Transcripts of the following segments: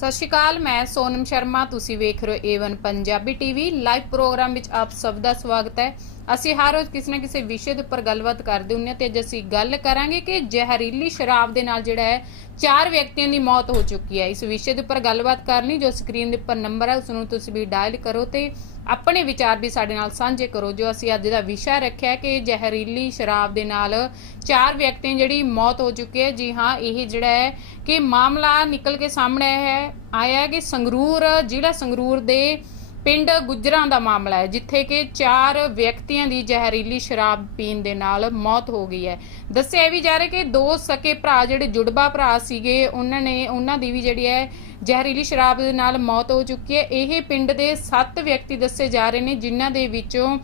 ਸਤਿ ਸ਼੍ਰੀ ਅਕਾਲ, ਮੈਂ ਸੋਨਮ ਸ਼ਰਮਾ, ਤੁਸੀਂ ਵੇਖ ਰਹੇ ਹੋ A1 Punjabi TV live programme ਵਿੱਚ ਆਪ ਸਭ ਦਾ ਸਵਾਗਤ ਹੈ। ਅਸੀਂ ਹਰ ਰੋਜ਼ ਕਿਸੇ ਨਾ ਕਿਸੇ ਵਿਸ਼ੇ ਦੇ ਉੱਪਰ ਗੱਲਬਾਤ ਕਰਦੇ ਹੁੰਦੇ ਹਾਂ ਤੇ ਅੱਜ ਅਸੀਂ ਗੱਲ ਕਰਾਂਗੇ ਕਿ ਜ਼ਹਿਰੀਲੀ ਸ਼ਰਾਬ ਦੇ ਨਾਲ ਜਿਹੜਾ ਹੈ, ਚਾਰ ਵਿਅਕਤੀਆਂ ਦੀ ਮੌਤ ਹੋ ਚੁੱਕੀ ਹੈ। ਇਸ ਵਿਸ਼ੇ ਦੇ ਉੱਪਰ ਗੱਲਬਾਤ ਕਰਨੀ, ਜੋ ਸਕਰੀਨ ਦੇ ਉੱਪਰ ਨੰਬਰ ਹੈ ਉਸ ਨੂੰ ਤੁਸੀਂ ਵੀ ਡਾਇਲ ਕਰੋ ਤੇ ਆਪਣੇ ਵਿਚਾਰ ਵੀ ਸਾਡੇ ਨਾਲ ਸਾਂਝੇ ਕਰੋ। ਜੋ ਅਸੀਂ ਅੱਜ ਦਾ ਵਿਸ਼ਾ ਰੱਖਿਆ ਕਿ ਜ਼ਹਿਰੀਲੀ ਸ਼ਰਾਬ ਦੇ ਨਾਲ ਚਾਰ ਵਿਅਕਤੀਆਂ ਜਿਹੜੀ ਮੌਤ ਹੋ ਚੁੱਕੀ ਹੈ। ਜੀ ਹਾਂ, ਇਹ ਜਿਹੜਾ ਹੈ ਕਿ ਮਾਮਲਾ ਨਿਕਲ ਕੇ ਸਾਹਮਣੇ ਹੈ। ਆਇਆ ਹੈ ਕਿ ਸੰਗਰੂਰ, ਜ਼ਿਲ੍ਹਾ ਸੰਗਰੂਰ ਦੇ ਪਿੰਡ ਗੁੱਜਰਾਂ ਦਾ ਮਾਮਲਾ ਹੈ, ਜਿੱਥੇ ਕਿ ਚਾਰ ਵਿਅਕਤੀਆਂ ਦੀ ਜ਼ਹਿਰੀਲੀ ਸ਼ਰਾਬ ਪੀਣ ਦੇ ਨਾਲ ਮੌਤ ਹੋ ਗਈ ਹੈ। ਦੱਸਿਆ ਵੀ ਜਾ ਰਿਹਾ ਕਿ ਦੋ ਸਕੇ ਭਰਾ, ਜਿਹੜੇ ਜੁੜਵਾ ਭਰਾ ਸੀਗੇ, ਉਹਨਾਂ ਨੇ, ਉਹਨਾਂ ਦੀ ਵੀ ਜਿਹੜੀ ਹੈ ਜ਼ਹਿਰੀਲੀ ਸ਼ਰਾਬ ਦੇ ਨਾਲ ਮੌਤ ਹੋ ਚੁੱਕੀ ਹੈ। ਇਹ ਪਿੰਡ ਦੇ 7 ਵਿਅਕਤੀ ਦੱਸੇ ਜਾ ਰਹੇ ਨੇ, ਜਿਨ੍ਹਾਂ ਦੇ ਵਿੱਚੋਂ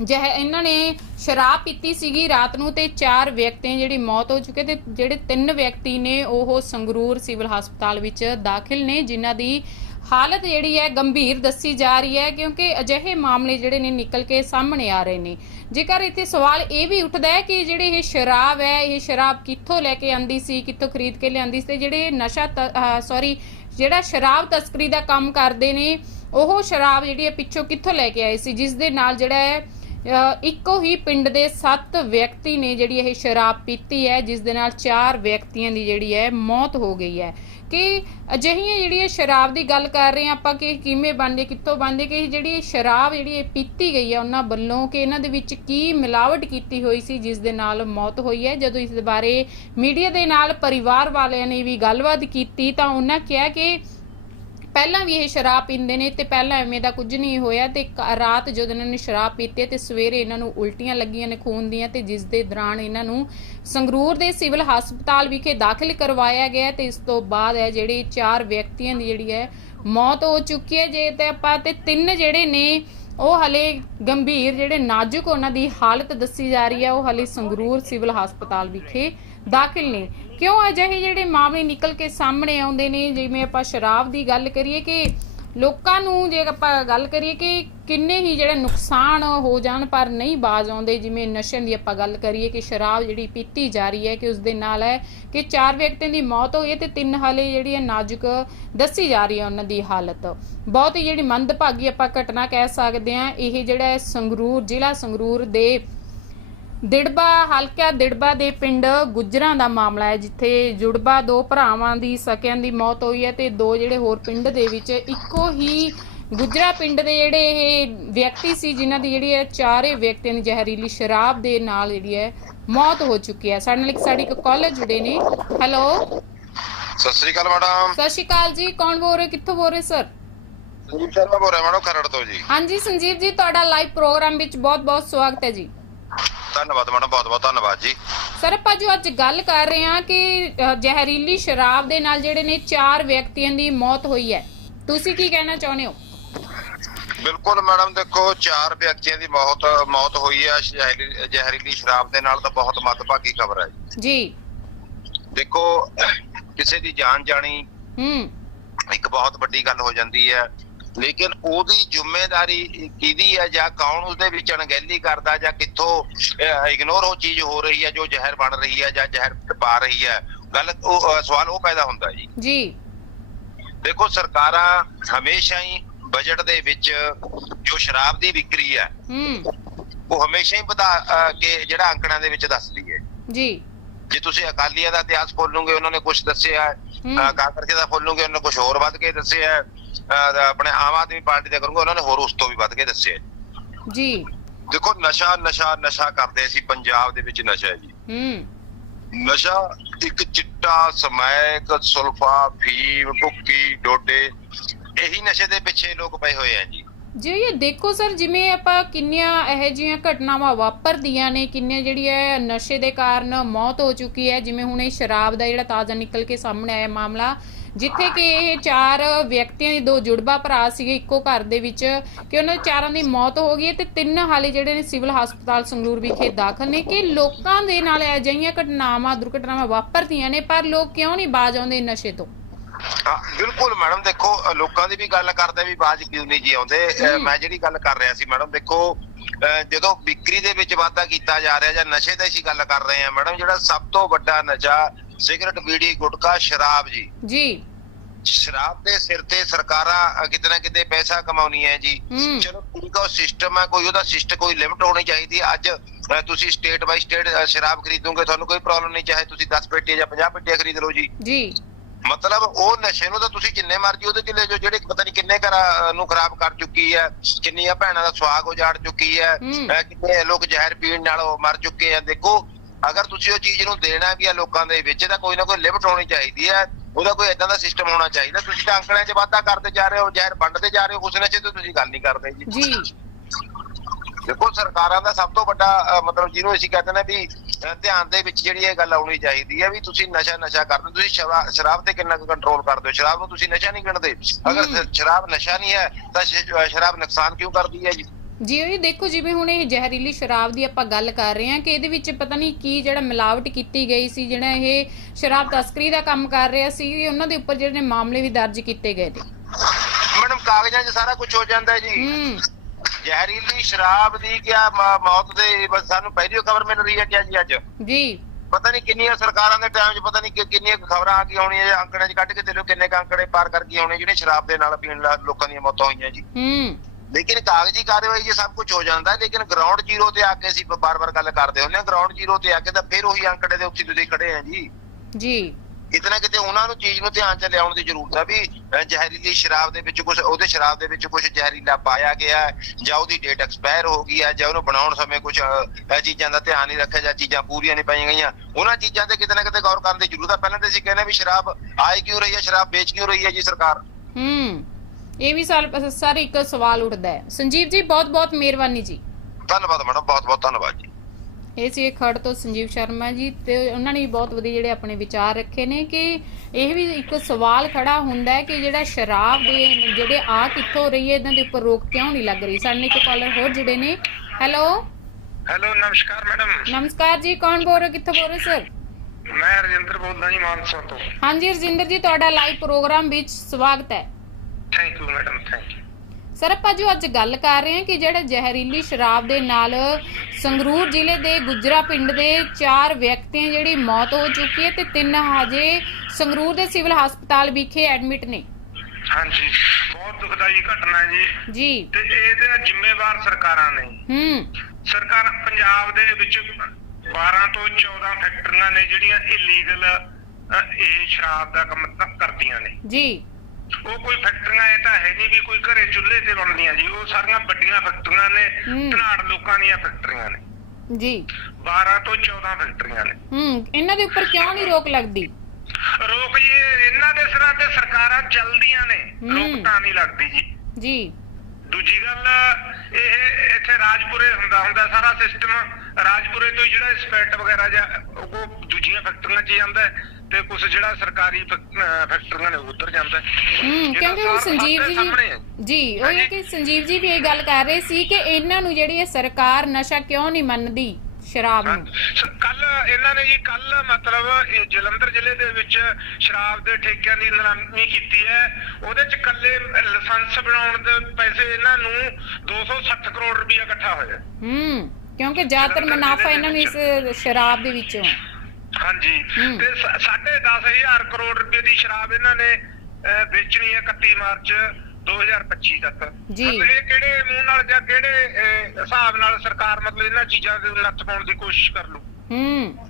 ਜਹ, ਇਹਨਾਂ ਨੇ ਸ਼ਰਾਬ ਪੀਤੀ ਸੀਗੀ ਰਾਤ ਨੂੰ ਤੇ ਚਾਰ ਵਿਅਕਤੀਆਂ ਜਿਹੜੀ ਮੌਤ ਹੋ ਚੁੱਕੀ ਹੈ ਤੇ ਜਿਹੜੇ ਤਿੰਨ ਵਿਅਕਤੀ ਨੇ, ਉਹ ਸੰਗਰੂਰ ਸਿਵਲ ਹਸਪਤਾਲ ਵਿੱਚ ਦਾਖਲ ਨੇ, ਜਿਨ੍ਹਾਂ ਦੀ ਹਾਲਤ ਜਿਹੜੀ ਹੈ ਗੰਭੀਰ ਦੱਸੀ ਜਾ ਰਹੀ ਹੈ ਕਿਉਂਕਿ ਅਜਿਹੇ ਮਾਮਲੇ ਜਿਹੜੇ ਨੇ ਨਿਕਲ ਕੇ ਸਾਹਮਣੇ ਆ ਰਹੇ ਨੇ। ਜੇਕਰ ਇੱਥੇ ਸਵਾਲ ਇਹ ਵੀ ਉੱਠਦਾ ਹੈ ਕਿ ਜਿਹੜੀ ਇਹ ਸ਼ਰਾਬ ਹੈ, ਇਹ ਸ਼ਰਾਬ ਕਿੱਥੋਂ ਲੈ ਕੇ ਆਂਦੀ ਸੀ, ਕਿੱਥੋਂ ਖਰੀਦ ਕੇ ਲਿਆਂਦੀ ਸੀ, ਤੇ ਜਿਹੜੇ ਨਸ਼ਾ ਸੌਰੀ ਜਿਹੜਾ ਸ਼ਰਾਬ ਤਸਕਰੀ ਦਾ ਕੰਮ ਕਰਦੇ ਨੇ, ਉਹ ਸ਼ਰਾਬ ਜਿਹੜੀ ਹੈ ਪਿੱਛੋਂ ਕਿੱਥੋਂ ਲੈ ਕੇ ਆਏ ਸੀ? ਜਿਸ ਦੇ ਨਾਲ ਜਿਹੜਾ ਹੈ ਇੱਕੋ ਹੀ ਪਿੰਡ ਦੇ 7 ਵਿਅਕਤੀ ਨੇ ਜਿਹੜੀ ਇਹ ਸ਼ਰਾਬ ਪੀਤੀ ਹੈ, ਜਿਸ ਦੇ ਨਾਲ ਚਾਰ ਵਿਅਕਤੀਆਂ ਦੀ ਜਿਹੜੀ ਹੈ ਮੌਤ ਹੋ ਗਈ ਹੈ। ਕਿ ਅਜਿਹੀਆਂ ਜਿਹੜੀ ਸ਼ਰਾਬ ਦੀ ਗੱਲ ਕਰ ਰਹੇ ਹਾਂ ਆਪਾਂ ਕਿ ਕਿਵੇਂ ਬਣਦੀ ਕਿੱਥੋਂ ਬਣਦੀ ਕਿ ਜਿਹੜੀ ਸ਼ਰਾਬ ਜਿਹੜੀ ਇਹ ਪੀਤੀ ਗਈ ਹੈ ਉਹਨਾਂ ਵੱਲੋਂ ਕਿ ਇਹਨਾਂ ਦੇ ਵਿੱਚ ਕੀ ਮਿਲਾਵਟ ਕੀਤੀ ਹੋਈ ਸੀ ਜਿਸ ਦੇ ਨਾਲ ਮੌਤ ਹੋਈ ਹੈ। ਜਦੋਂ ਇਸ ਦੇ ਬਾਰੇ ਮੀਡੀਆ ਦੇ ਨਾਲ ਪਰਿਵਾਰ ਵਾਲਿਆਂ ਨੇ ਵੀ ਗੱਲਬਾਤ ਕੀਤੀ ਤਾਂ ਉਹਨਾਂ ਕਿਹਾ ਕਿ ਪਹਿਲਾਂ ਵੀ ਇਹ ਸ਼ਰਾਬ ਪੀਂਦੇ ਨੇ ਤੇ ਪਹਿਲਾਂ ਐਵੇਂ ਦਾ ਕੁਝ ਨਹੀਂ ਹੋਇਆ ਤੇ ਰਾਤ ਜਦੋਂ ਇਹਨਾਂ ਨੇ ਸ਼ਰਾਬ ਪੀਤੀ ਤੇ ਸਵੇਰੇ ਇਹਨਾਂ ਨੂੰ ਉਲਟੀਆਂ ਲੱਗੀਆਂ ਨੇ ਖੂਨ ਦੀਆਂ ਤੇ ਜਿਸ ਦੇ ਦੌਰਾਨ ਇਹਨਾਂ ਨੂੰ ਸੰਗਰੂਰ ਦੇ ਸਿਵਲ ਹਸਪਤਾਲ ਵਿਖੇ ਦਾਖਲ ਕਰਵਾਇਆ ਗਿਆ ਤੇ ਇਸ ਤੋਂ ਬਾਅਦ ਹੈ ਜਿਹੜੀ ਚਾਰ ਵਿਅਕਤੀਆਂ ਦੀ ਜਿਹੜੀ ਹੈ ਮੌਤ ਹੋ ਚੁੱਕੀ ਹੈ ਜੇ ਤੇ ਆਪਾਂ ਤੇ ਤਿੰਨ ਜਿਹੜੇ ਨੇ, ਉਹ ਹਲੇ ਗੰਭੀਰ, ਜਿਹੜੇ ਨਾਜ਼ੁਕ ਉਹਨਾਂ ਦੀ ਹਾਲਤ ਦੱਸੀ ਜਾ ਰਹੀ ਹੈ, ਉਹ ਹਲੇ ਸੰਗਰੂਰ ਸਿਵਲ ਹਸਪਤਾਲ ਵਿਖੇ ਦਾਖਲ ਨੇ। ਕਿਉਂ ਅਜਿਹੇ ਜਿਹੜੇ ਮਾਮਲੇ ਨਿਕਲ ਕੇ ਸਾਹਮਣੇ ਆਉਂਦੇ ਨੇ? ਜਿਵੇਂ ਆਪਾਂ ਸ਼ਰਾਬ ਦੀ ਗੱਲ ਕਰੀਏ ਕਿ ਲੋਕਾਂ ਨੂੰ ਜੇ ਆਪਾਂ ਗੱਲ ਕਰੀਏ ਕਿ ਕਿੰਨੇ ਹੀ ਜਿਹੜੇ ਨੁਕਸਾਨ ਹੋ ਜਾਣ ਪਰ ਨਹੀਂ ਬਾਜ਼ ਆਉਂਦੇ, ਜਿਵੇਂ ਨਸ਼ੇ ਦੀ ਆਪਾਂ ਗੱਲ ਕਰੀਏ ਕਿ ਸ਼ਰਾਬ ਜਿਹੜੀ ਪੀਤੀ ਜਾ ਰਹੀ ਹੈ ਕਿ ਉਸ ਦੇ ਨਾਲ ਹੈ ਕਿ ਚਾਰ ਵਿਅਕਤੀਆਂ ਦੀ ਮੌਤ ਹੋਈ ਹੈ ਤੇ ਤਿੰਨ ਹਾਲੇ ਜਿਹੜੀ ਹੈ ਨਾਜ਼ੁਕ ਦੱਸੀ ਜਾ ਰਹੀ ਹੈ ਉਹਨਾਂ ਦੀ ਹਾਲਤ। ਬਹੁਤ ਹੀ ਜਿਹੜੀ ਮੰਦਭਾਗੀ ਆਪਾਂ ਘਟਨਾ ਕਹਿ ਸਕਦੇ ਹਾਂ, ਇਹ ਜਿਹੜਾ ਹੈ ਸੰਗਰੂਰ, ਜ਼ਿਲ੍ਹਾ ਸੰਗਰੂਰ ਦੇ ਦਿੜਬਾ ਹਲਕਾ ਦਿੜਬਾ ਦੇ ਪਿੰਡ ਗੁਜਰਾਂ ਦਾ ਮਾਮਲਾ ਹੈ ਜਿੱਥੇ ਜੁੜਬਾ ਦੋ ਭਰਾਵਾਂ ਦੀ ਸਕਿਆਂ ਦੀ ਮੌਤ ਹੋਈ ਹੈ ਤੇ ਦੋ ਜਿਹੜੇ ਹੋਰ ਪਿੰਡ ਦੇ ਵਿੱਚ ਇੱਕੋ ਹੀ ਗੁਜਰਾ ਪਿੰਡ ਦੇ ਜਿਹੜੇ ਇਹ ਵਿਅਕਤੀ ਸੀ ਜਿਨ੍ਹਾਂ ਦੀ ਜਿਹੜੀ ਹੈ ਚਾਰੇ ਵਿਅਕਤੀਆਂ ਦੀ ਜ਼ਹਿਰੀਲੀ ਸ਼ਰਾਬ ਦੇ ਨਾਲ ਜਿਹੜੀ ਹੈ ਮੌਤ ਹੋ ਚੁੱਕੀ ਹੈ। ਸਾਡੇ ਨਾਲ ਇੱਕ ਸਾਡੀ ਇੱਕ ਕਾਲਰ ਜੁੜੇ ਨੇ। ਹੈਲੋ ਸਤਿ ਸ੍ਰੀ ਅਕਾਲ ਮੈਡਮ। ਸਤਿ ਸ਼੍ਰੀ ਅਕਾਲ ਜੀ ਕੌਣ ਬੋਲ ਰਹੇ ਕਿੱਥੋਂ ਬੋਲ ਰਹੇ ਸਰ? ਸੰਜੀਵ ਸ਼ਰਮਾ ਬੋਲ ਰਿਹਾ ਮੈਡਮ ਖਰੜ ਤੋਂ ਜੀ। ਹਾਂਜੀ ਸੰਜੀਵ ਜੀ ਤੁਹਾਡਾ ਲਾਈਵ ਪ੍ਰੋਗਰਾਮ ਵਿੱਚ ਬਹੁਤ-ਬਹੁਤ ਸਵਾਗਤ ਹੈ ਜੀ। ਧੰਨਵਾਦ ਮੈਡਮ ਬਹੁਤ ਬਹੁਤ ਧੰਨਵਾਦ ਜੀ। ਸਰ ਆਪਾਂ ਜੋ ਅੱਜ ਗੱਲ ਕਰ ਰਹੇ ਹਾਂ ਕਿ ਅ, ਜ਼ਹਿਰੀਲੀ ਸ਼ਰਾਬ ਦੇ ਨਾਲ ਜਿਹੜੇ ਨੇ ਚਾਰ ਵਿਅਕਤੀਆਂ ਦੀ ਮੌਤ ਹੋਈ ਹੈ। ਤੁਸੀਂ ਕੀ ਕਹਿਣਾ ਚਾਹੁੰਦੇ ਹੋ? ਬਿਲਕੁਲ ਮੈਡਮ ਦੇਖੋ ਚਾਰ ਵਿਅਕਤੀਆਂ ਦੀ ਮੌਤ ਮੌਤ ਹੋਈ ਹੈ। ਜ਼ਹਿਰੀ- ਜ਼ਹਿਰੀਲੀ ਸ਼ਰਾਬ ਦੇ ਨਾਲ ਤਾਂ ਬਹੁਤ ਮੰਦਭਾਗੀ ਖਬਰ ਹੈ ਜੀ। ਜੀ। ਦੇਖੋ ਕਿਸੇ ਦੀ ਜਾਨ ਜਾਣੀ ਹੂੰ। ਇੱਕ ਬਹੁਤ ਵੱਡੀ ਗੱਲ ਹੋ ਜਾਂਦੀ ਹੈ। ਲੇਕਿਨ ਉਹਦੀ ਜ਼ਿੰਮੇਵਾਰੀ ਕਿਹਦੀ ਹੈ ਜਾਂ ਕੌਣ ਉਸਦੇ ਵਿੱਚ ਅਣਗਹਿਲੀ ਕਰਦਾ ਜਾਂ ਕਿੱਥੋਂ ਇਗਨੋਰ ਉਹ ਚੀਜ਼ ਹੋ ਰਹੀ ਹੈ ਜੋ ਜ਼ਹਿਰ ਬਣ ਰਹੀ ਹੈ ਜਾਂ ਜ਼ਹਿਰ ਪਾ ਰਹੀ ਹੈ ਗੱਲ ਉਹ ਸਵਾਲ ਉਹ ਪੈਦਾ ਹੁੰਦਾ ਜੀ। ਜੀ। ਦੇਖੋ ਸਰਕਾਰਾਂ ਹਮੇਸ਼ਾ ਹੀ ਬਜਟ ਦੇ ਵਿੱਚ ਜੋ ਸ਼ਰਾਬ ਦੀ ਵਿਕਰੀ ਹੈ ਹੂੰ। ਉਹ ਹਮੇਸ਼ਾ ਹੀ ਵਧਾ ਕੇ ਜਿਹੜਾ ਅੰਕੜਿਆਂ ਦੇ ਵਿੱਚ ਦੱਸਦੀ ਹੈ ਜੀ। ਜੇ ਤੁਸੀਂ ਅਕਾਲੀਆਂ ਦਾ ਇਤਿਹਾਸ ਖੋਲੋਗੇ ਉਹਨਾਂ ਨੇ ਕੁਝ ਦੱਸਿਆ ਹੈ। ਕਾਂਗਰਸ ਦਾ ਖੋਲੋਗੇ ਉਹਨਾਂ ਨੇ ਕੁਝ ਹੋਰ ਵੱਧ ਕੇ ਦੱਸਿਆ ਹੈ ਆਪਣੇ ਆਮ ਆਦਮੀ ਪਾਰਟੀ ਦਾ ਕਰੂੰਗਾ ਉਹਨਾਂ ਨੇ ਹੋਰ ਉਸ ਤੋਂ ਵੀ ਵੱਧ ਕੇ ਦੱਸਿਆ ਹੈ। ਜੀ। ਦੇਖੋ ਨਸ਼ਾ ਨਸ਼ਾ ਨਸ਼ਾ ਕਰਦੇ ਸੀ ਪੰਜਾਬ ਦੇ ਵਿੱਚ ਨਸ਼ਾ ਹੈ ਜੀ। ਹੂੰ। ਨਸ਼ਾ ਇੱਕ ਚਿੱਟਾ ਸਮੈਕ ਸੁਲਫਾ ਫੀਮ ਭੁੱਕੀ ਡੋਡੇ ਇਹੀ ਨਸ਼ੇ ਦੇ ਪਿੱਛੇ ਲੋਕ ਪਏ ਹੋਏ ਆ ਜੀ। ਜੀ ਇਹ ਦੇਖੋ ਸਰ ਜਿਵੇਂ ਆਪਾਂ ਕਿੰਨੀਆਂ ਇਹੋ ਜਿਹੀਆਂ ਘਟਨਾਵਾਂ ਵਾਪਰਦੀਆਂ ਨੇ ਕਿੰਨੀਆਂ ਜਿਹੜੀਆਂ ਨਸ਼ੇ ਦੇ ਕਾਰਨ ਮੌਤ ਹੋ ਚੁੱਕੀ ਹੈ ਜਿਵੇਂ ਹੁਣ ਇਹ ਸ਼ਰਾਬ ਦਾ ਜਿਹੜਾ ਤਾਜ਼ਾ ਨਿਕਲ ਕੇ ਸਾਹਮਣੇ ਆਇਆ ਮਾਮਲਾ ਜਿੱਥੇ ਕਿ ਇਹ ਚਾਰ ਵਿਅਕਤੀਆਂ ਦੀ ਦੋ ਜੁੜਵਾ ਭਰਾ ਸੀਗੇ ਇੱਕੋ ਘਰ ਦੇ ਵਿੱਚ ਕਿ ਉਹਨਾਂ ਦੇ ਚਾਰਾਂ ਦੀ ਮੌਤ ਹੋ ਗਈ ਹੈ ਤੇ ਤਿੰਨ ਹਾਲੇ ਜਿਹੜੇ ਨੇ ਸਿਵਲ ਹਸਪਤਾਲ ਸੰਗਰੂਰ ਵਿਖੇ ਦਾਖਲ ਨੇ ਕਿ ਲੋਕਾਂ ਦੇ ਨਾਲ ਅਜਿਹੀਆਂ ਘਟਨਾਵਾਂ ਦੁਰਘਟਨਾਵਾਂ ਵਾਪਰਦੀਆਂ ਨੇ ਪਰ ਲੋਕ ਕਿਉਂ ਨਹੀਂ ਬਾਜ ਆਉਂਦੇ ਨਸ਼ੇ ਤੋਂ ਹਾਂ ਬਿਲਕੁਲ ਮੈਡਮ ਦੇਖੋ ਲੋਕਾਂ ਦੀ ਵੀ ਗੱਲ ਕਰਦੇ ਵੀ ਬਾਜ ਕਿਉਂ ਨਹੀਂ ਜੀ ਆਉਂਦੇ। ਮੈਂ ਜਿਹੜੀ ਗੱਲ ਕਰ ਰਿਹਾ ਸੀ ਮੈਡਮ ਦੇਖੋ ਜਦੋਂ ਵਿਕਰੀ ਦੇ ਵਿੱਚ ਵਾਧਾ ਕੀਤਾ ਜਾ ਰਿਹਾ ਜਾਂ ਨਸ਼ੇ ਦੀ ਅਸੀਂ ਗੱਲ ਕਰ ਰਹੇ ਹਾਂ ਮੈਡਮ ਜਿਹੜਾ ਸਭ ਤੋਂ ਵੱਡਾ ਨਸ਼ਾ ਸਿਗਰਟ ਬੀੜੀ ਗੁਟਕਾ ਸ਼ਰਾਬ ਜੀ। ਜੀ। ਸ਼ਰਾਬ ਦੇ ਸਿਰ ਤੇ ਸਰਕਾਰਾਂ ਕਿਤੇ ਨਾ ਕਿਤੇ ਪੈਸਾ ਕਮਾਉਣੀਆਂ ਜੀ। ਹੂੰ। ਚਲੋ ਠੀਕ ਆ ਸਿਸਟਮ ਹੈ ਕੋਈ ਉਹਦਾ ਸਿਸਟਮ ਕੋਈ ਲਿਮਟ ਹੋਣੀ ਚਾਹੀਦੀ ਹੈ ਅੱਜ ਤੁਸੀਂ ਸਟੇਟ ਬਾਈ ਸਟੇਟ ਸ਼ਰਾਬ ਖਰੀਦੋਗੇ ਤੁਹਾਨੂੰ ਕੋਈ ਪ੍ਰੋਬਲਮ ਨਹੀਂ ਚਾਹੇ ਤੁਸੀਂ 10 ਪੇਟੀਆਂ ਜਾਂ 50 ਪੇਟੀਆਂ ਖਰੀਦ ਲਓ ਜੀ। ਜੀ। ਮਤਲਬ ਉਹ ਨਸ਼ੇ ਨੂੰ ਤਾਂ ਤੁਸੀਂ ਜਿੰਨੇ ਮਰਜ਼ੀ ਉਹਦੇ ਚ ਲੈ ਜਾਓ ਜਿਹੜੇ ਪਤਾ ਨਹੀਂ ਕਿੰਨੇ ਘਰਾਂ ਨੂੰ ਖਰਾਬ ਕਰ ਚੁੱਕੀ ਹੈ ਕਿੰਨੀਆਂ ਭੈਣਾਂ ਦਾ ਸੁਹਾਗ ਉਜਾੜ ਚੁੱਕੀ ਹੈ। ਕਿੰਨੇ ਲੋਕ ਜ਼ਹਿਰ ਪੀਣ ਨਾਲ ਮਰ ਚੁੱਕੇ ਆ। ਦੇਖੋ ਅਗਰ ਤੁਸੀਂ ਉਹ ਚੀਜ਼ ਨੂੰ ਦੇਣਾ ਵੀ ਆ ਲੋਕਾਂ ਦੇ ਵਿੱਚ ਤਾਂ ਕੋਈ ਨਾ ਕੋਈ ਲਿਮਟ ਹੋਣੀ ਚਾਹੀਦੀ ਹੈ ਉਹਦਾ ਕੋਈ ਇਦਾਂ ਦਾ ਸਿਸਟਮ ਹੋਣਾ ਚਾਹੀਦਾ। ਤੁਸੀਂ ਤਾਂ ਅੰਕੜਿਆਂ 'ਚ ਵਾਧਾ ਕਰਦੇ ਜਾ ਰਹੇ ਹੋ ਜ਼ਹਿਰ ਵੰਡਦੇ ਜਾ ਰਹੇ ਹੋ ਉਸ ਨਸ਼ੇ ਤੋਂ ਤੁਸੀਂ ਗੱਲ ਨਹੀਂ ਕਰਦੇ ਜੀ। ਜੀ। ਦੇਖੋ ਸਰਕਾਰਾਂ ਦਾ ਸਭ ਤੋਂ ਵੱਡਾ ਮਤਲਬ ਜਿਹਨੂੰ ਅਸੀਂ ਕਹਿੰਦੇ ਨੇ ਵੀ ਧਿਆਨ ਦੇ ਵਿੱਚ ਜਿਹੜੀ ਇਹ ਗੱਲ ਆਉਣੀ ਚਾਹੀਦੀ ਹੈ ਵੀ ਤੁਸੀਂ ਨਸ਼ਾ ਨਸ਼ਾ ਕਰਦੇ ਹੋ, ਤੁਸੀਂ ਸ਼ਰਾ- ਸ਼ਰਾਬ ਤੇ ਕਿੰਨਾ ਕੁ ਕੰਟਰੋਲ ਕਰਦੇ ਹੋ? ਸ਼ਰਾਬ ਨੂੰ ਤੁਸੀਂ ਨਸ਼ਾ ਨਹੀਂ ਗਿਣਦੇ। ਅਗਰ। ਸ਼ਰਾਬ ਨਸ਼ਾ ਨਹੀਂ ਹੈ ਤਾਂ ਸ਼ਰਾਬ ਨੁਕਸਾਨ ਕਿਉਂ ਕਰਦੀ ਹੈ ਜੀ? ਜੀ ਇਹ ਦੇਖੋ ਜਿਵੇਂ ਹੁਣ ਇਹ ਜ਼ਹਿਰੀਲੀ ਸ਼ਰਾਬ ਦੀ ਆਪਾਂ ਗੱਲ ਕਰ ਰਹੇ ਹਾਂ ਕਿ ਇਹਦੇ ਵਿੱਚ ਪਤਾ ਨਹੀਂ ਕੀ ਜਿਹੜਾ ਮਿਲਾਵਟ ਕੀਤੀ ਗਈ ਸੀ ਜਿਹੜਾ ਇਹ ਸ਼ਰਾਬ ਤਸਕਰੀ ਦਾ ਕੰਮ ਕਰ ਰਿਹਾ ਸੀ ਉਹਨਾਂ ਦੇ ਉੱਪਰ ਜਿਹੜੇ ਮਾਮਲੇ ਵੀ ਦਰਜ ਕੀਤੇ ਗਏ ਨੇ। ਮੈਡਮ ਕਾਗਜ਼ਾਂ 'ਚ ਸਾਰਾ ਕੁਝ ਹੋ ਜਾਂਦਾ ਹੈ ਜੀ। ਜ਼ਹਿਰੀਲੀ ਸ਼ਰਾਬ ਦੀ ਕਿਆ ਮੌਤ ਦੇ ਬਸ ਸਾਨੂੰ ਪਹਿਲੀ ਖਬਰ ਮਿਲ ਰਹੀ ਹੈ ਕਿਆ ਜੀ ਅੱਜ? ਜੀ। ਪਤਾ ਨਹੀਂ ਕਿੰਨੀਆਂ ਸਰਕਾਰਾਂ ਦੇ ਟਾਈਮ 'ਚ ਪਤਾ ਨਹੀਂ ਕਿੰਨੀਆਂ ਖਬਰਾਂ ਆ ਗਈਆਂ ਹੋਣੀਆਂ ਜਾਂ ਅੰਕੜੇ 'ਚ ਕੱਢ ਕੇ ਤੇ ਲੋ ਕਿੰਨੇ ਅੰਕੜੇ ਪਾਰ ਕਰ ਗਏ ਹੋਣੇ ਜਿਹੜੇ ਸ਼ਰਾਬ ਦੇ ਨਾਲ ਪੀਣ ਨਾਲ ਲੋਕਾਂ ਦੀਆਂ ਮੌਤਾਂ ਹੋਈਆਂ ਜੀ। ਹੂੰ। ਲੇਕਿਨ ਕਾਗਜ਼ੀ ਕਾਰਵਾਈ ਜੇ ਸਭ ਕੁਝ ਹੋ ਜਾਂਦਾ ਲੇਕਿਨ ਗਰਾਊਂਡ ਜ਼ੀਰੋ ਤੇ ਆ ਕੇ ਅਸੀਂ ਬਾਰ-ਬਾਰ ਗੱਲ ਕਰਦੇ ਹੁੰਦੇ ਗਰਾਊਂਡ ਜ਼ੀਰੋ ਤੇ ਆ ਕੇ ਤਾਂ ਫਿਰ ਉਹੀ ਅੰਕੜੇ ਦੇ ਉੱਤੇ ਤੁਸੀਂ ਖੜੇ ਆ ਜੀ। ਜੀ। ਕਿਤੇ ਨਾ ਕਿਤੇ ਉਹਨਾਂ ਨੂੰ ਚੀਜ਼ ਨੂੰ ਧਿਆਨ ਚ ਲਿਆਉਣ ਦੀ ਜ਼ਰੂਰਤ ਹੈ ਵੀ ਜ਼ਹਿਰੀਲੀ ਸ਼ਰਾਬ ਦੇ ਵਿੱਚ ਕੁਝ ਉਹਦੇ ਸ਼ਰਾਬ ਦੇ ਵਿੱਚ ਕੁਝ ਜ਼ਹਿਰੀਲਾ ਪਾਇਆ ਗਿਆ ਜਾਂ ਉਹਦੀ ਡੇਟ ਐਕਸਪਾਇਰ ਹੋ ਗਈ ਹੈ ਜਾਂ ਉਹਨੂੰ ਬਣਾਉਣ ਸਮੇਂ ਕੁਝ ਚੀਜ਼ਾਂ ਦਾ ਧਿਆਨ ਨਹੀਂ ਰੱਖਿਆ ਜਾਂ ਚੀਜ਼ਾਂ ਪੂਰੀਆਂ ਨਹੀਂ ਪਾਈਆਂ ਗਈਆਂ। ਉਹਨਾਂ ਚੀਜ਼ਾਂ ਤੇ ਕਿਤੇ ਨਾ ਕਿਤੇ ਗੌਰ ਕਰਨ ਦੀ ਜ਼ਰੂਰਤ ਹੈ ਪਹਿਲਾਂ ਤਾਂ ਅਸੀਂ ਕਹਿੰਦੇ ਵੀ ਸ਼ਰਾਬ ਆਈ ਕਿਉਂ ਰਹੀ ਹੈ ਸ਼ਰਾਬ ਵੇਚ ਕਿਉਂ ਰਹੀ ਹੈ ਜੀ ਸਰਕਾਰ? ਹੂੰ। ਇਹ ਵੀ ਸਾਲ ਸਰ ਇੱਕ ਸਵਾਲ ਉੱਠਦਾ ਹੈ। ਸੰਜੀਵ ਜੀ ਬਹੁਤ ਬਹੁਤ ਮਿਹਰਬਾਨੀ ਜੀ। ਧੰਨਵਾਦ ਮੈਡਮ ਬਹੁਤ ਬਹੁਤ ਧੰਨਵਾਦ ਜੀ। ਇਹ ਸੀ ਖੜ ਤੋਂ ਸੰਜੀਵ ਸ਼ਰਮਾ ਜੀ ਤੇ ਉਹਨਾਂ ਨੇ ਬਹੁਤ ਵਧੀਆ ਜਿਹੜੇ ਆਪਣੇ ਵਿਚਾਰ ਰੱਖੇ ਨੇ ਕਿ ਇਹ ਵੀ ਇੱਕ ਸਵਾਲ ਖੜਾ ਹੁੰਦਾ ਹੈ ਕਿ ਜਿਹੜਾ ਸ਼ਰਾਬ ਦੇ ਜਿਹੜੇ ਆ ਕਿੱਥੋਂ ਰਹੀ ਹੈ ਇਹਨਾਂ ਦੇ ਉੱਪਰ ਰੋਕ ਕਿਉਂ ਨਹੀਂ ਲੱਗ ਰਹੀ? ਸਾਡੇ ਇੱਕ ਕਾਲਰ ਹੋਰ ਜਿਹੜੇ ਨੇ। ਹੈਲੋ ਹੈਲੋ ਨਮਸਕਾਰ ਮੈਡਮ। ਨਮਸਕਾਰ ਜੀ ਕੌਣ ਬੋਲ ਰਹੇ? ਕਿੱਥੋਂ ਬੋਲ ਰਹੇ ਸਰ ਮੈਂ ਰਜਿੰਦਰ ਬੋਲਦਾ ਜੀ ਮਾਨਸਾ ਤੋਂ। ਹਾਂਜੀ ਰਜਿੰਦਰ ਜੀ ਤੁਹਾਡਾ ਲਾਈਵ ਪ੍ਰੋਗਰਾਮ ਵਿੱਚ ਸਵਾਗਤ ਹੈ। Thank you madam thank you sir ਆਪਾਂ ਜੋ ਅੱਜ ਗੱਲ ਕਰ ਰਹੇ ਹਾਂ ਕਿ ਜਿਹੜਾ ਜ਼ਹਿਰੀਲੀ ਸ਼ਰਾਬ ਦੇ ਨਾਲ ਸੰਗਰੂਰ ਜ਼ਿਲ੍ਹੇ ਦੇ ਗੁਜਰਾ ਪਿੰਡ ਦੇ ਚਾਰ ਵਿਅਕਤੀਆਂ ਜਿਹੜੀ ਮੌਤ ਹੋ ਚੁੱਕੀ ਹੈ ਤੇ ਤਿੰਨ ਹਜੇ ਸੰਗਰੂਰ ਦੇ ਸਿਵਲ ਹਸਪਤਾਲ ਵਿਖੇ ਐਡਮਿਟ ਨੇ। ਹਾਂਜੀ ਬਹੁਤ ਦੁਖਦਾਈ ਘਟਨਾ ਹੈ ਜੀ। ਜੀ। ਤੇ ਇਹਦੇ ਜ਼ਿੰਮੇਵਾਰ ਸਰਕਾਰਾਂ ਨੇ। ਹੂੰ। ਸਰਕਾਰ ਪੰਜਾਬ ਦੇ ਵਿੱਚ 12 ਤੋਂ 14 ਫੈਕਟਰੀਆਂ ਨੇ ਜਿਹੜੀਆਂ ਇਲੀਗਲ ਇਹ ਸ਼ਰਾਬ ਦਾ ਕੰਮ ਕਰਦੀਆਂ ਨੇ। ਜੀ। ਉਹ ਕੋਈ ਫੈਕਟਰੀਆਂ ਇਹ ਤਾਂ ਹੈ ਨਹੀਂ ਵੀ ਕੋਈ ਘਰੇ ਚੁੱਲ੍ਹੇ ਤੇ ਬਣਦੀਆਂ ਜੀ। ਉਹ ਸਾਰੀਆਂ ਵੱਡੀਆਂ ਫੈਕਟਰੀਆਂ ਨੇ। ਧਨਾੜ ਲੋਕਾਂ ਦੀਆਂ ਫੈਕਟਰੀਆਂ ਨੇ। ਜੀ। 12 ਤੋਂ 14 ਫੈਕਟਰੀਆਂ ਨੇ। ਹੂੰ ਇਹਨਾਂ ਦੇ ਉੱਪਰ ਕਿਉਂ ਨਹੀਂ ਰੋਕ ਲੱਗਦੀ? ਰੋਕ ਜੀ ਇਹ- ਇਹਨਾਂ ਦੇ ਸਿਰਾਂ ਤੇ ਸਰਕਾਰਾਂ ਚੱਲਦੀਆਂ ਨੇ। ਰੋਕ ਤਾਂ ਨਹੀਂ ਲੱਗਦੀ ਜੀ। ਜੀ। ਦੂਜੀ ਗੱਲ ਇਹ ਇੱਥੇ ਰਾਜਪੁਰੇ ਹੁੰਦਾ ਹੁੰਦਾ ਸਾਰਾ ਸਿਸਟਮ ਰਾਜਪੁਰੇ ਤੋਂ ਜਿਹੜਾ ਸਪੈਟ ਵਗੈਰਾ ਜਾਂ ਉਹ ਦੂਜੀਆਂ ਫੈਕਟਰੀਆਂ 'ਚ ਜਾਂਦਾ ਹੈ ਤੇ ਕੁਝ ਜਿਹੜਾ ਸਰਕਾਰੀ ਫੈਕਟਰੀਆਂ ਨੇ ਉਧਰ ਜਾਂਦਾ ਹੈ। ਕਿਉਂਕਿ ਸਾਫ਼- ਸੰਜੀਵ ਜੀ। ਜੀ ਉਹ ਇਹ ਕਿ ਸੰਜੀਵ ਜੀ ਵੀ ਇਹ ਗੱਲ ਕਰ ਰਹੇ ਸੀ ਕਿ ਇਹਨਾਂ ਨੂੰ ਜਿਹੜੀ ਇਹ ਸਰਕਾਰ ਨਸ਼ਾ ਕਿਉਂ ਨਹੀਂ ਮੰਨਦੀ ਸ਼ਰਾਬ ਨੂੰ ਕੱਲ ਇਹਨਾਂ ਨੇ ਜੀ ਕੱਲ ਮਤਲਬ ਇਹ ਜਲੰਧਰ ਜ਼ਿਲ੍ਹੇ ਦੇ ਵਿੱਚ ਸ਼ਰਾਬ ਦੇ ਠੇਕਿਆਂ ਦੀ ਨਿਲਾਮੀ ਕੀਤੀ ਹੈ ਉਹਦੇ ਚ ਕੱਲੇ ਲਾਇਸੈਂਸ ਬਣਾਉਣ ਦੇ ਪੈਸੇ ਇਹਨਾਂ ਨੂੰ 260 ਕਰੋੜ ਰੁਪਇਆ ਇਕੱਠਾ ਹੋਇਆ ਹੂੰ ਕਿਉਂਕਿ ਜ਼ਿਆਦਾਤਰ ਮੁਨਾਫਾ ਇਹਨਾਂ ਨੂੰ ਇਸ ਸ਼ਰਾਬ ਦੇ ਵਿੱਚੋਂ ਹੈ। ਹਾਂਜੀ। ਹੂੰ। ਤੇ 10500 ਕਰੋੜ ਰੁਪਏ ਦੀ ਸ਼ਰਾਬ ਇਹਨਾਂ ਨੇ ਅਹ, ਵੇਚਣੀ ਹੈ 31 ਮਾਰਚ 2025 ਤੱਕ। ਜੀ। ਮਤਲਬ ਇਹ ਕਿਹੜੇ ਮੂੰਹ ਨਾਲ ਜਾਂ ਕਿਹੜੇ ਅਹ, ਹਿਸਾਬ ਨਾਲ ਸਰਕਾਰ ਮਤਲਬ ਇਹਨਾਂ ਚੀਜ਼ਾਂ ਦੇ ਨੱਥ ਪਾਉਣ ਦੀ ਕੋਸ਼ਿਸ਼ ਕਰ ਲੂ ਹੂੰ।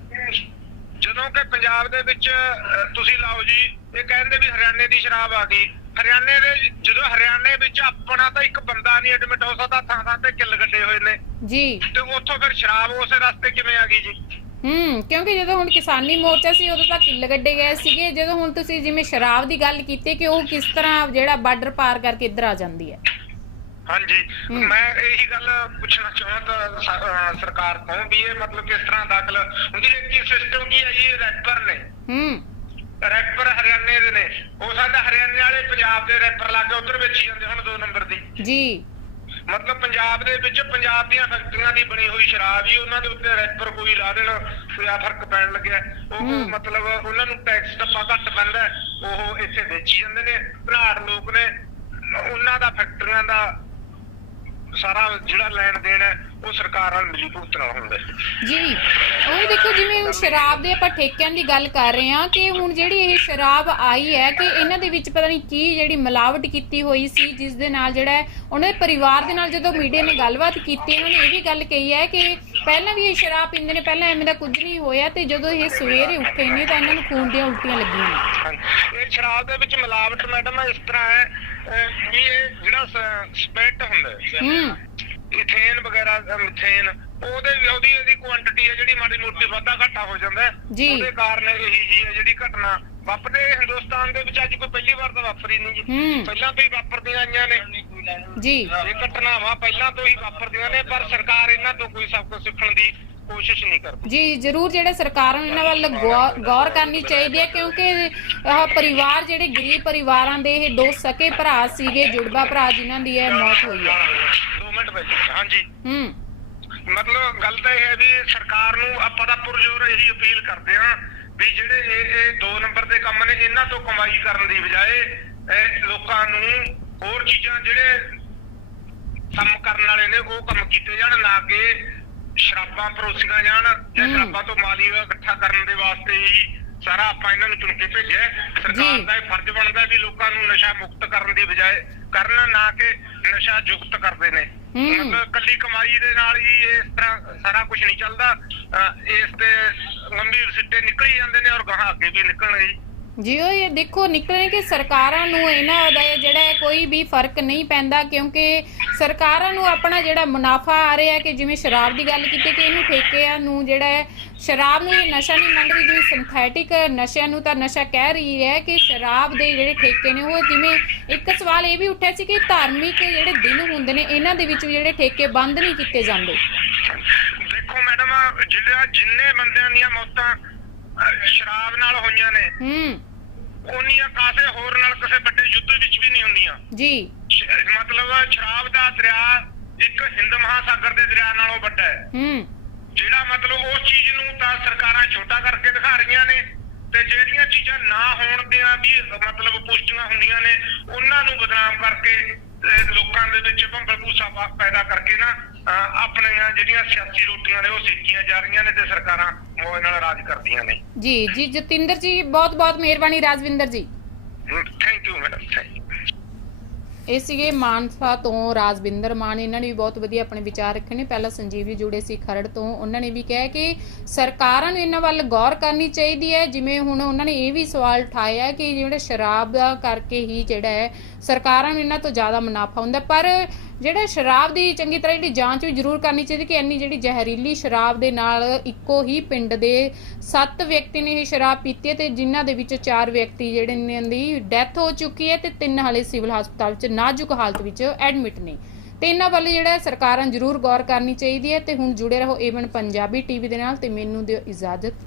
ਜਦੋਂ ਕਿ ਪੰਜਾਬ ਦੇ ਵਿੱਚ ਅਹ, ਤੁਸੀਂ ਲਾਓ ਜੀ ਇਹ ਕਹਿੰਦੇ ਵੀ ਹਰਿਆਣੇ ਦੀ ਸ਼ਰਾਬ ਆ ਗਈ। ਹਰਿਆਣੇ ਦੇ ਜਦੋਂ ਹਰਿਆਣੇ ਵਿੱਚ ਆਪਣਾ ਤਾਂ ਇੱਕ ਬੰਦਾ ਨਹੀਂ ਐਡਮਿਟ ਹੋ ਸਕਦਾ ਥਾਂ ਥਾਂ ਤੇ ਕਿੱਲ ਗੱਡੇ ਹੋਏ ਨੇ। ਜੀ। ਤੇ ਉੱਥੋਂ ਫਿਰ ਸ਼ਰਾਬ ਉਸੇ ਰਸਤੇ ਕਿਵੇਂ ਆ ਗਈ ਜੀ? ਹੂੰ ਕਿਉਂਕਿ ਜਦੋਂ ਹੁਣ ਕਿਸਾਨੀ ਮੋਰਚਾ ਸੀ ਉਦੋਂ ਤਾਂ ਕਿੱਲ ਗੱਡੇ ਗਏ ਸੀਗੇ। ਜਦੋਂ ਹੁਣ ਤੁਸੀਂ ਜਿਵੇਂ ਸ਼ਰਾਬ ਦੀ ਗੱਲ ਕੀਤੀ ਕਿ ਉਹ ਕਿਸ ਤਰ੍ਹਾਂ ਜਿਹੜਾ ਬਾਰਡਰ ਪਾਰ ਕਰਕੇ ਇੱਧਰ ਆ ਜਾਂਦੀ ਹੈ? ਹਾਂਜੀ। ਮੈਂ ਇਹੀ ਗੱਲ ਪੁੱਛਣਾ ਚਾਹੁੰਦਾ ਸਰਕਾਰ ਤੋਂ ਵੀ ਇਹ ਮਤਲਬ ਕਿਸ ਤਰ੍ਹਾਂ ਦਾਖਲ ਹੁੰਦੀ ਹੈ ਕੀ ਸਿਸਟਮ ਕੀ ਹੈ ਜੀ ਰੈਪਰ ਨੇ। ਹੂੰ। ਰੈਪਰ ਹਰਿਆਣੇ ਦੇ ਨੇ। ਉਹ ਸਾਡਾ ਹਰਿਆਣੇ ਵਾਲੇ ਪੰਜਾਬ ਦੇ ਰੈਪਰ ਲਾ ਕੇ ਉਧਰ ਵੇਚੀ ਜਾਂਦੇ ਹੁਣ ਦੋ ਨੰਬਰ ਦੀ। ਜੀ। ਮਤਲਬ ਪੰਜਾਬ ਦੇ ਵਿੱਚ ਪੰਜਾਬ ਦੀਆਂ ਫੈਕਟਰੀਆਂ ਦੀ ਬਣੀ ਹੋਈ ਸ਼ਰਾਬ ਹੀ ਉਹਨਾਂ ਦੇ ਉੱਤੇ ਰੈਪਰ ਕੋਈ ਲਾ ਦੇਣ ਕੋਈ ਆ ਫ਼ਰਕ ਪੈਣ ਲੱਗਿਆ ਉਹ। ਮਤਲਬ ਉਹਨਾਂ ਨੂੰ ਟੈਕਸ ਡੱਬਾ ਘੱਟ ਪੈਂਦਾ ਉਹ ਇੱਥੇ ਵੇਚੀ ਜਾਂਦੇ ਨੇ ਭਲਾੜ ਲੋਕ ਨੇ ਉਹਨਾਂ ਦਾ ਫੈਕਟਰੀਆਂ ਦਾ ਸਾਰਾ ਜਿਹੜਾ ਲੈਣ ਦੇਣ ਹੈ ਉਹ ਸਰਕਾਰ ਨਾਲ ਮਿਲੀ ਭੁਗਤ ਨਾਲ ਹੁੰਦਾ ਹੈ ਜੀ ਉਹ ਦੇਖੋ ਜਿਵੇਂ ਹੁਣ ਸ਼ਰਾਬ ਦੇ ਆਪਾਂ ਠੇਕਿਆਂ ਦੀ ਗੱਲ ਕਰ ਰਹੇ ਹਾਂ ਕਿ ਹੁਣ ਜਿਹੜੀ ਇਹ ਸ਼ਰਾਬ ਆਈ ਹੈ ਕਿ ਇਹਨਾਂ ਦੇ ਵਿੱਚ ਪਤਾ ਨਹੀਂ ਕੀ ਜਿਹੜੀ ਮਿਲਾਵਟ ਕੀਤੀ ਹੋਈ ਸੀ ਜਿਸ ਦੇ ਨਾਲ ਜਿਹੜਾ ਹੈ ਉਹਨਾਂ ਦੇ ਪਰਿਵਾਰ ਦੇ ਨਾਲ ਜਦੋਂ ਮੀਡੀਆ ਨੇ ਗੱਲਬਾਤ ਕੀਤੀ ਉਹਨਾਂ ਨੇ ਇਹ ਵੀ ਗੱਲ ਕਹੀ ਹੈ ਕਿ ਪਹਿਲਾਂ ਵੀ ਇਹ ਸ਼ਰਾਬ ਪੀਂਦੇ ਨੇ ਪਹਿਲਾਂ ਐਵੇਂ ਦਾ ਕੁਝ ਨਹੀਂ ਹੋਇਆ ਤੇ ਜਦੋਂ ਇਹ ਸਵੇਰੇ ਉੱਠੇ ਨੇ ਤਾਂ ਇਹਨਾਂ ਨੂੰ ਖੂਨ ਦੀਆਂ ਉਲਟੀਆਂ ਲੱਗੀਆਂ ਨੇ ਹਾਂਜੀ। ਸ਼ਰਾਬ ਦੇ ਵਿੱਚ ਮਿਲਾਵਟ ਮੈਡਮ ਇਸ ਤਰ੍ਹਾਂ ਹੈ ਵੀ ਇਹ ਜਿਹੜਾ ਸਪੈਟ ਹੁੰਦਾ ਇਥੇਨ ਵਗੈਰਾ ਮਿਥੇਨ ਉਹਦੇ ਉਹਦੀ ਇਹਦੀ ਕੁਆਂਟੀਟੀ ਹੈ ਜਿਹੜੀ ਮਾੜੀ ਮੋਟੀ ਵਾਧਾ ਘਾਟਾ ਹੋ ਜਾਂਦਾ। ਉਹਦੇ ਕਾਰਨ ਇਹੀ ਜੀ ਹੈ ਜਿਹੜੀ ਘਟਨਾ ਵਾਪਰੇ ਹਿੰਦੁਸਤਾਨ ਦੇ ਵਿੱਚ ਅੱਜ ਕੋਈ ਪਹਿਲੀ ਵਾਰ ਤਾਂ ਵਾਪਰੀ ਨਹੀਂ ਜੀ। ਪਹਿਲਾਂ ਤੋਂ ਹੀ ਵਾਪਰਦੀਆਂ ਆਈਆਂ ਨੇ। ਜੀ। ਇਹ ਘਟਨਾਵਾਂ ਪਹਿਲਾਂ ਤੋਂ ਹੀ ਵਾਪਰਦੀਆਂ ਨੇ ਪਰ ਸਰਕਾਰ ਇਹਨਾਂ ਤੋਂ ਕੋਈ ਸਭ ਕੁਝ ਸਿੱਖਣ ਦੀ ਕੋਸ਼ਿਸ਼ ਨਹੀਂ ਕਰਦੀ। ਜੀ ਜ਼ਰੂਰ ਜਿਹੜੇ ਸਰਕਾਰਾਂ ਨੂੰ ਇਹਨਾਂ ਵੱਲ ਗੌਰ ਗੌਰ ਕਰਨੀ ਚਾਹੀਦੀ ਹੈ ਕਿਉਂਕਿ ਇਹ ਪਰਿਵਾਰ ਜਿਹੜੇ ਗਰੀਬ ਪਰਿਵਾਰਾਂ ਦੇ ਇਹ ਦੋ ਸਕੇ ਭਰਾ ਸੀਗੇ ਜੁੜਵਾ ਭਰਾ ਜਿਨ੍ਹਾਂ ਦੀ ਇਹ ਮੌਤ ਹੋਈ ਹੈ। ਦੋ ਮਿੰਟ ਵਿੱਚ ਹਾਂਜੀ। ਹੂੰ। ਮਤਲਬ ਗੱਲ ਤਾਂ ਇਹ ਹੈ ਵੀ ਸਰਕਾਰ ਨੂੰ ਆਪਾਂ ਤਾਂ ਪੁਰਜੋਰ ਇਹੀ ਅਪੀਲ ਕਰਦੇ ਹਾਂ ਵੀ ਜਿਹੜੇ ਇਹ ਇਹ ਦੋ ਨੰਬਰ ਦੇ ਕੰਮ ਨੇ ਇਹਨਾਂ ਤੋਂ ਕਮਾਈ ਕਰਨ ਦੀ ਬਜਾਏ ਇਹ ਲੋਕਾਂ ਨੂੰ ਹੋਰ ਚੀਜ਼ਾਂ ਜਿਹੜੇ ਕੰਮ ਕਰਨ ਵਾਲੇ ਨੇ ਉਹ ਕੰਮ ਕੀਤੇ ਜਾਣ ਨਾ ਕਿ ਸ਼ਰਾਬਾਂ ਪਰੋਸੀਆਂ ਜਾਣ ਜਾਂ। ਸ਼ਰਾਬਾਂ ਤੋਂ ਮਾਲੀ ਇਕੱਠਾ ਕਰਨ ਦੇ ਵਾਸਤੇ ਹੀ ਸਾਰਾ ਆਪਾਂ ਇਹਨਾਂ ਨੂੰ ਚੁਣ ਕੇ ਭੇਜਿਆ। ਸਰਕਾਰ। ਦਾ ਇਹ ਫਰਜ਼ ਬਣਦਾ ਵੀ ਲੋਕਾਂ ਨੂੰ ਨਸ਼ਾ ਮੁਕਤ ਕਰਨ ਦੀ ਬਜਾਏ ਕਰਨ ਨਾ ਕਿ ਨਸ਼ਾ ਜੁਗਤ ਕਰਦੇ ਨੇ। ਮਤਲਬ ਕੱਲੀ ਕਮਾਈ ਦੇ ਨਾਲ ਹੀ ਇਸ ਤਰ੍ਹਾਂ ਸਾਰਾ ਕੁਝ ਨਹੀਂ ਚੱਲਦਾ ਇਸ ਤੇ ਗੰਭੀਰ ਸਿੱਟੇ ਨਿਕਲ ਜਾਂਦੇ ਨੇ ਔਰ ਗਾਹਾਂ ਅੱਗੇ ਵੀ ਨਿਕਲਣਗੇ ਜੀ ਇਹ ਦੇਖੋ, ਨਿਕਲੇ ਕਿ ਸਰਕਾਰਾਂ ਨੂੰ ਇਹਨਾਂ ਦਾ ਜਿਹੜਾ ਹੈ ਕੋਈ ਵੀ ਫ਼ਰਕ ਨਹੀਂ ਪੈਂਦਾ, ਕਿਉਂਕਿ ਸਰਕਾਰਾਂ ਨੂੰ ਆਪਣਾ ਜਿਹੜਾ ਮੁਨਾਫਾ ਆ ਰਿਹਾ ਕਿ ਜਿਵੇਂ ਸ਼ਰਾਬ ਦੀ ਗੱਲ ਕੀਤੀ ਕਿ ਇਹਨੂੰ ਠੇਕਿਆਂ ਨੂੰ ਜਿਹੜਾ ਹੈ, ਸ਼ਰਾਬ ਨੂੰ ਇਹ ਨਸ਼ਾ ਨਹੀਂ ਮੰਨ ਰਹੀ ਜਿਵੇਂ ਸਿੰਥੈਟਿਕ ਨਸ਼ਿਆਂ ਨੂੰ ਤਾਂ ਨਸ਼ਾ ਕਹਿ ਰਹੀ ਹੈ ਕਿ ਸ਼ਰਾਬ ਦੇ ਜਿਹੜੇ ਠੇਕੇ ਨੇ, ਉਹ ਜਿਵੇਂ ਇੱਕ ਸਵਾਲ ਇਹ ਵੀ ਉੱਠਿਆ ਸੀ ਕਿ ਧਾਰਮਿਕ ਜਿਹੜੇ ਦਿਨ ਹੁੰਦੇ ਨੇ, ਇਹਨਾਂ ਦੇ ਵਿੱਚ ਵੀ ਜਿਹੜੇ ਠੇਕੇ ਬੰਦ ਨਹੀਂ ਕੀਤੇ ਜਾਂਦੇ? ਦੇਖੋ ਮੈਡਮ ਜਿਹੜਾ ਜਿੰਨੇ ਬੰਦਿਆਂ ਦੀਆਂ ਮੌਤਾਂ ਅਹ, ਸ਼ਰਾਬ ਨਾਲ ਹੋਈਆਂ ਨੇ। ਹੂੰ। ਉਨੀਆਂ ਕਾਸੇ ਹੋਰ ਨਾਲ ਕਿਸੇ ਵੱਡੇ ਯੁੱਧ ਵਿੱਚ ਵੀ ਨਹੀਂ ਹੁੰਦੀਆਂ। ਜੀ। ਸ਼- ਮਤਲਬ ਸ਼ਰਾਬ ਦਾ ਦਰਿਆ ਇੱਕ ਹਿੰਦ ਮਹਾਸਾਗਰ ਦੇ ਦਰਿਆ ਨਾਲੋਂ ਵੱਡਾ ਹੈ। ਹੂੰ। ਜਿਹੜਾ ਮਤਲਬ ਉਸ ਚੀਜ਼ ਨੂੰ ਤਾਂ ਸਰਕਾਰਾਂ ਛੋਟਾ ਕਰਕੇ ਦਿਖਾ ਰਹੀਆਂ ਨੇ ਤੇ ਜਿਹੜੀਆਂ ਚੀਜ਼ਾਂ ਨਾ ਹੋਣ ਦੀਆਂ ਵੀ ਮਤਲਬ ਪੁਸ਼ਟੀਆਂ ਹੁੰਦੀਆਂ ਨੇ ਉਹਨਾਂ ਨੂੰ ਬਦਨਾਮ ਕਰਕੇ ਅਹ, ਲੋਕਾਂ ਦੇ ਵਿੱਚ ਭੰਬਲ ਭੂਸਾ ਪਾ- ਪੈਦਾ ਕਰਕੇ ਨਾ ਆਪਣੀਆਂ ਜਿਹੜੀਆਂ ਸਿਆਸੀ ਰੋਟੀਆਂ ਨੇ ਉਹ ਸੇਕੀਆਂ ਜਾ ਰਹੀਆਂ ਨੇ ਤੇ ਸਰਕਾਰਾਂ ਮੋਹ ਨਾਲ ਰਾਜ ਕਰਦੀਆਂ ਨੇ। ਜੀ ਜੀ ਜਤਿੰਦਰ ਜੀ ਬਹੁਤ ਬਹੁਤ ਮਿਹਰਬਾਨੀ Rajwinder ji. Thank you madam thank you ਇਹ ਸੀਗੇ ਮਾਨਸਾ ਤੋਂ ਰਾਜਵਿੰਦਰ ਮਾਨ। ਇਹਨਾਂ ਨੇ ਵੀ ਬਹੁਤ ਵਧੀਆ ਆਪਣੇ ਵਿਚਾਰ ਰੱਖੇ ਨੇ। ਪਹਿਲਾਂ ਸੰਜੀਵ ਜੀ ਜੁੜੇ ਸੀ ਖਰੜ ਤੋਂ। ਉਹਨਾਂ ਨੇ ਵੀ ਕਿਹਾ ਕਿ ਸਰਕਾਰਾਂ ਨੂੰ ਇਹਨਾਂ ਵੱਲ ਗੌਰ ਕਰਨੀ ਚਾਹੀਦੀ ਹੈ। ਜਿਵੇਂ ਹੁਣ ਉਹਨਾਂ ਨੇ ਇਹ ਵੀ ਸਵਾਲ ਉਠਾਇਆ ਕਿ ਜਿਹੜਾ ਸ਼ਰਾਬ ਦਾ ਕਰਕੇ ਹੀ ਜਿਹੜਾ ਹੈ ਸਰਕਾਰਾਂ ਨੂੰ ਇਹਨਾਂ ਤੋਂ ਜ਼ਿਆਦਾ ਮੁਨਾਫਾ ਹੁੰਦਾ ਪਰ ਜਿਹੜਾ ਸ਼ਰਾਬ ਦੀ ਚੰਗੀ ਤਰ੍ਹਾਂ ਜਿਹੜੀ ਜਾਂਚ ਵੀ ਜ਼ਰੂਰ ਕਰਨੀ ਚਾਹੀਦੀ ਕਿ ਇੰਨੀ ਜਿਹੜੀ ਜ਼ਹਿਰੀਲੀ ਸ਼ਰਾਬ ਦੇ ਨਾਲ ਇੱਕੋ ਹੀ ਪਿੰਡ ਦੇ 7 ਵਿਅਕਤੀ ਨੇ ਇਹ ਸ਼ਰਾਬ ਪੀਤੀ ਹੈ ਤੇ ਜਿਨ੍ਹਾਂ ਦੇ ਵਿੱਚ 4 ਵਿਅਕਤੀ ਜਿਹੜੇ ਨੇ ਦੀ ਡੈਥ ਹੋ ਚੁੱਕੀ ਹੈ ਤੇ ਤਿੰਨ ਹਾਲੇ ਸਿਵਲ ਹਸਪਤਾਲ ਵਿੱਚ ਨਾਜ਼ੁਕ ਹਾਲਤ ਵਿੱਚ ਐਡਮਿਟ ਨੇ। ਤੇ ਇਹਨਾਂ ਵੱਲ ਜਿਹੜਾ ਸਰਕਾਰਾਂ ਜ਼ਰੂਰ ਗੌਰ ਕਰਨੀ ਚਾਹੀਦੀ ਹੈ ਤੇ ਹੁਣ ਜੁੜੇ ਰਹੋ ਏਵਨ ਪੰਜਾਬੀ ਟੀਵੀ ਦੇ ਨਾਲ ਤੇ ਮੈਨੂੰ ਦਿਓ ਇਜਾਜ਼ਤ।